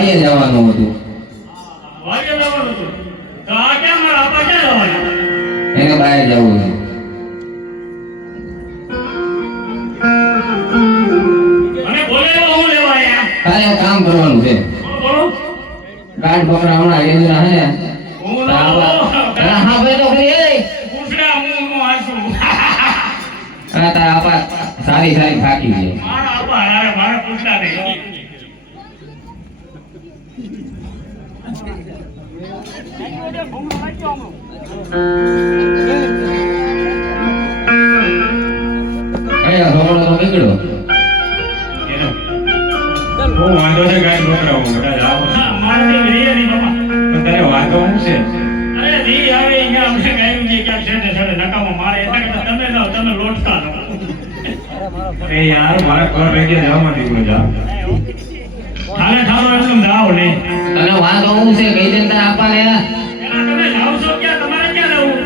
વાડીએ જવાનું હતું. વાડીએ જવાનું હતું તો આ કેમ મારા આપા ક્યાં જવાના? એને બહાર જવું છે. અને બોલાવ્યો હું લેવા આયા? તારે કામ કરવાનું છે. બોલો ગાઢ બકરા હમણાં રેજરા હે હું હા ભાઈ તો ખરી એ પૂછડા હું આસુ તારા આપા સારી સારી થાકી છે. મારા આપા હારે મારે પૂછડા નહીં. અહીંયા રોડ તો નીકળ્યો. હું વાંધો છે ગાય ડોકરાઓ બધા જાવ મારે રીએ ની બાપા પણ તારે વાંધો શું છે? અરે રી આવે અહીંયા આપણે ગાયું કે ક્યાંક છે ને છડે નકામો મારે એટલે કે તમે જાઓ તમે લોટકા નો એ યાર મારા ઘર ભેગે જવા દીકરો જા હાલે ઠારો એટલું જાવ નહીં. તને વાંધો હું છે કઈ દે તારા આપાને એના તમે જાવ છો ક્યાં? તમારે ક્યાં જવું?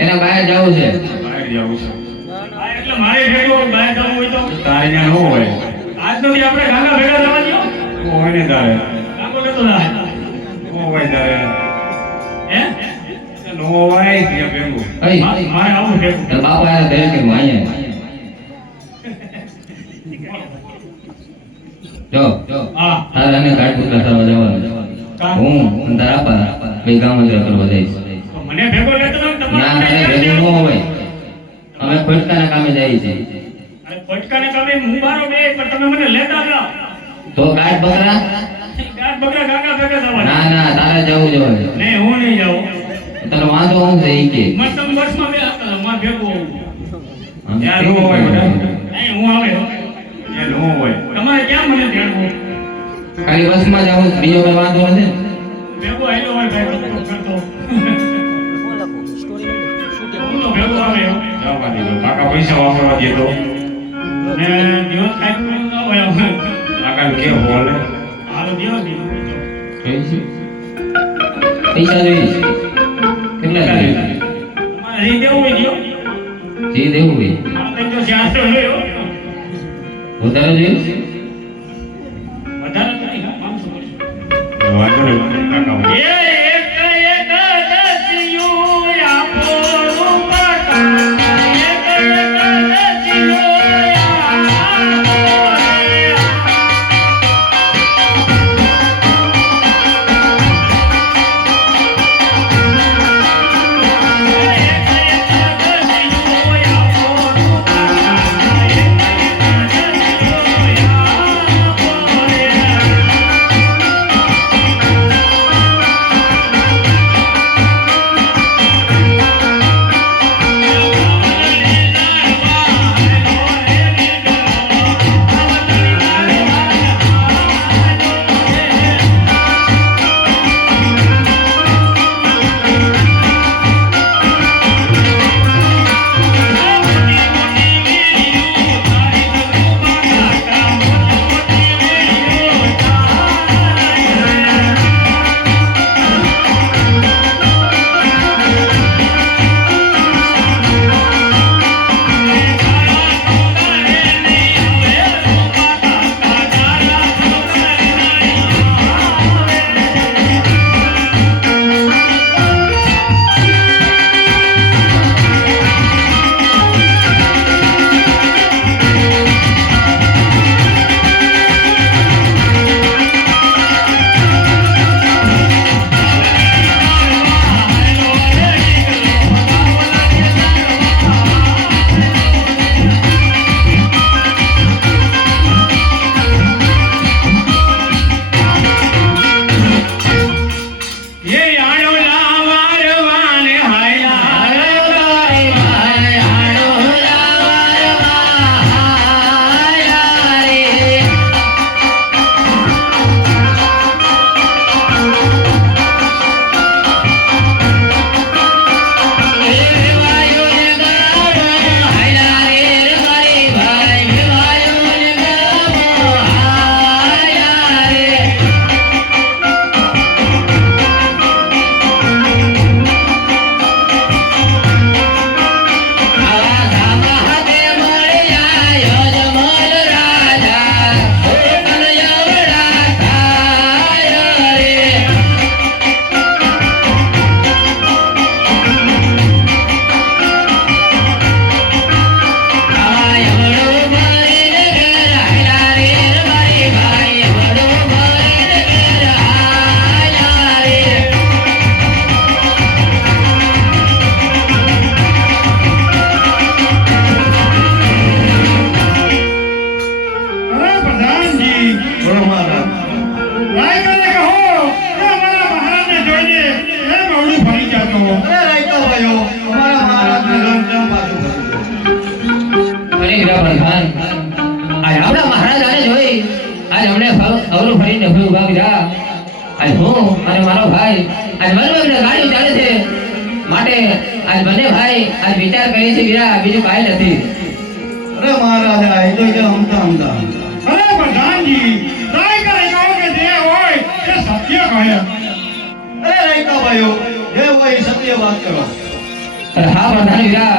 એને બહાર જવું છે. બહાર જાવું છે હા એટલે મારે ભેગું બહાર જવું હોય તો તારે ત્યાં ન હોય આજ તો આપણે ગાંગા ભેગા જવા દો. હું હોય ને તારે ગાંગો લેતો જાય હું હોય તારે હે ન હોય ત્યાં ભેગું અઈ મારે આવું ભેગું તારા બાપા એને દે કે અહીંયા જો હા તારા ને ગાઢ બકરા થવા જવાનું. હું અને તારા આપા બે ગામ જ કરવા જઈશ. તો મને ભેગો લેતો ને ના તારે તમારે ભેગું ન હોય. અમે ખોટકાના કામે જઈએ છીએ. અરે ફટકાને કામે હું મારો બે પણ તમે મને લેતા જાઓ. તો ગાઢ બકરા ગાંઠ બકરા ગાંગા ભેગા જવા ના ના તારે જવું જોઈએ. નહીં હું નહીં જાઉં. તને વાંધો હું છે ઈ કે મને તમે બસમાં બે હતા મારે ભેગું હોવું. ત્યાં ન હોય બધા નહીં હું આવે ત્યાં ન હોય તમારે ક્યાં મને ભેગું ખાલી બસમાં જવું બીજો કોઈ વાંધો નથી. ભેગું આવેલો હોય ભાઈ રસ્તો કરતો હું તો ભેગું આવે જવા દીકરો કાકા પૈસા વાપરવા દે તો ને દિવસ કાંઈ ન હોય કાકા કે બોલે હાલો દિવસ જોઈ છે? પૈસા જોઈશ કેટલા જોઈએ? તમારે રીત એવું હોય દિયો જે દેવું હોય આપણે તો શાસ્ત્ર હોય વધારે જોઈશ. વધારે નહીં હા 500 વાંધો નહીં કાકા એ એક એક દસિયું આપો રૂપકા એક એક દસિયું આપો બા બીરા આજ હું અને મારો ભાઈ આજ વનવગને ગાડી ચાલે છે માટે આજ બંને ભાઈ આજ વિચાર કરીએ છે બીરા બીજું કાંઈ નથી અરે મહારાજ આ તો કે હમતા અરે પ્રધાનજી ટ્રાય કરે કહો કે જે હોય એ સત્ય કહે અરે રાયકા ભાઈઓ જે હોય એ સત્ય વાત કરો અરે હા પ્રધાન બીરા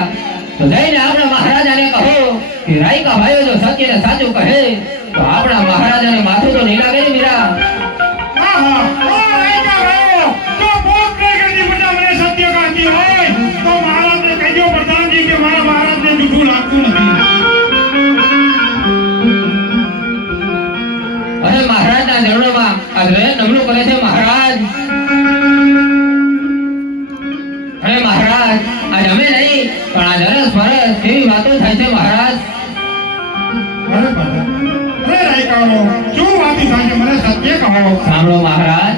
તો જઈને આપણા મહારાજાને કહો કે રાયકા ભાઈઓ જો સત્ય ને સાચું કહે તો આપણા મહારાજાને માથું તો નહીં લાગે ને બીરા હા હા ઓ રાયકા ભાઈઓ જો પોત પ્રગતિ બધા મને સત્ય કહેતી હોય તો મહારાજને કહેજો પ્રધાનજી કે મારા મહારાજને જૂઠું લાગતું નથી અરે મહારાજના ચરણોમાં આજ નમણું કરે છે મહારાજ અરે મહારાજ આજ અમે નહીં પણ આજ અરસ ફરસ કેવી વાતો થાય છે મહારાજ અરે રાયકાઓ શું વાત થાય છે મને સત્ય કહો સાંભળો મહારાજ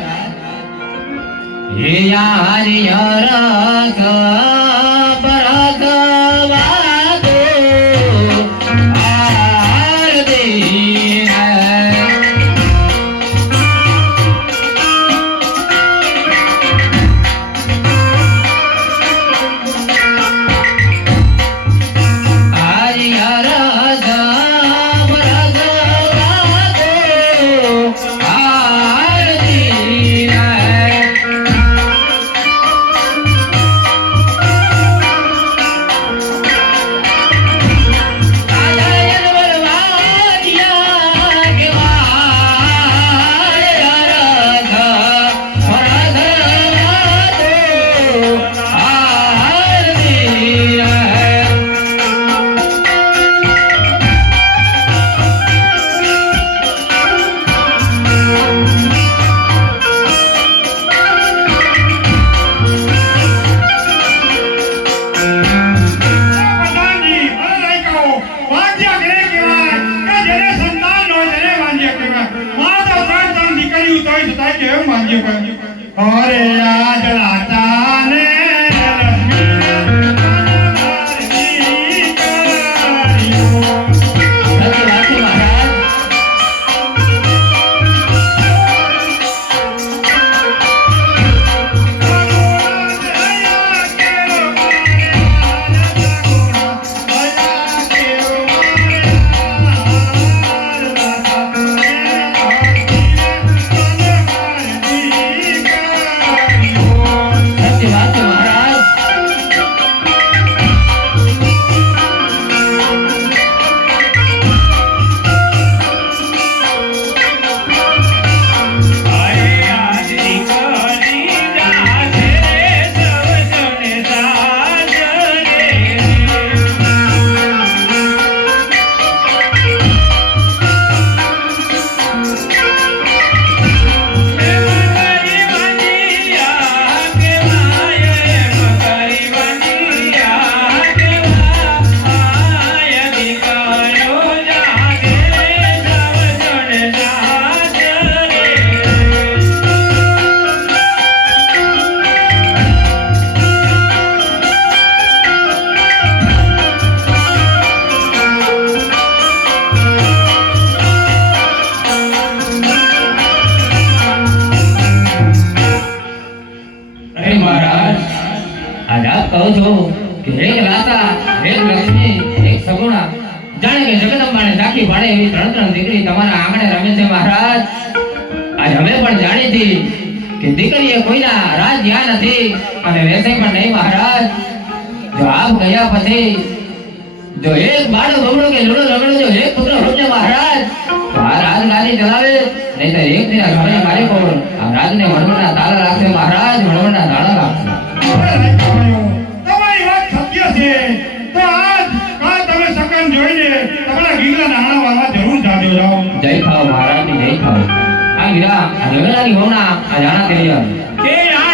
હે યારી અરસ પરસ વાતો આરતી અરે આજ લાટાને કહું છું કે એક લાતા એક લક્ષ્મી એક સગુણા જાણે કે જગદંબાને રાખી પાડે એવી ત્રણ ત્રણ દીકરી તમારા આંગણે રમે છે મહારાજ આજ અમે પણ જાણી હતી કે દીકરીએ કોઈના રાજ જ્યાં નથી અને રહેશે પણ નહીં મહારાજ જો આપ ગયા પછી જો એક બાળો બગડો કે લૂડો રગડો જો એક પુત્ર હોજે મહારાજ તો આ રાજગાદી ચલાવે નહીં તો એક દિન ઘરે મારી કોણ આ રાજને વણવણના તાળા રાખશે મહારાજ વણવણના તાળા રાખશે તમારી વાત સત્ય છે તો આજ કાલ તમે સકન જોઈને તમારા ગીગલા નાણા વાળા જરૂર જાજો જાઓ જય ખાઓ મહારાજ જય ખાઓ આ ગીરા આ લગડાની હોના આ જાણા કરી કે આ